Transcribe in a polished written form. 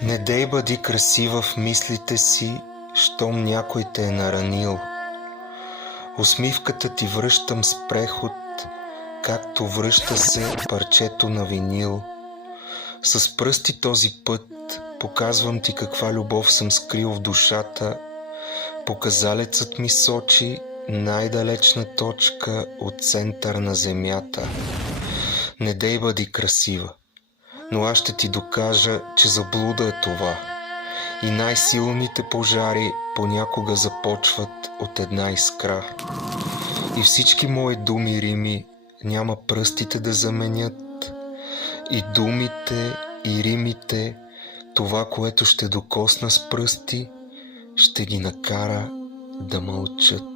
Не дей бъди красива в мислите си, щом някой те е наранил. Усмивката ти връщам с преход, както връща се парчето на винил. С пръсти този път показвам ти каква любов съм скрил в душата. Показалецът ми сочи най-далечна точка от център на земята. Не дей бъди красива, но аз ще ти докажа, че заблуда е това. И най-силните пожари понякога започват от една искра. И всички мои думи рими няма пръстите да заменят. И думите, и римите, това, което ще докосна с пръсти, ще ги накара да мълчат.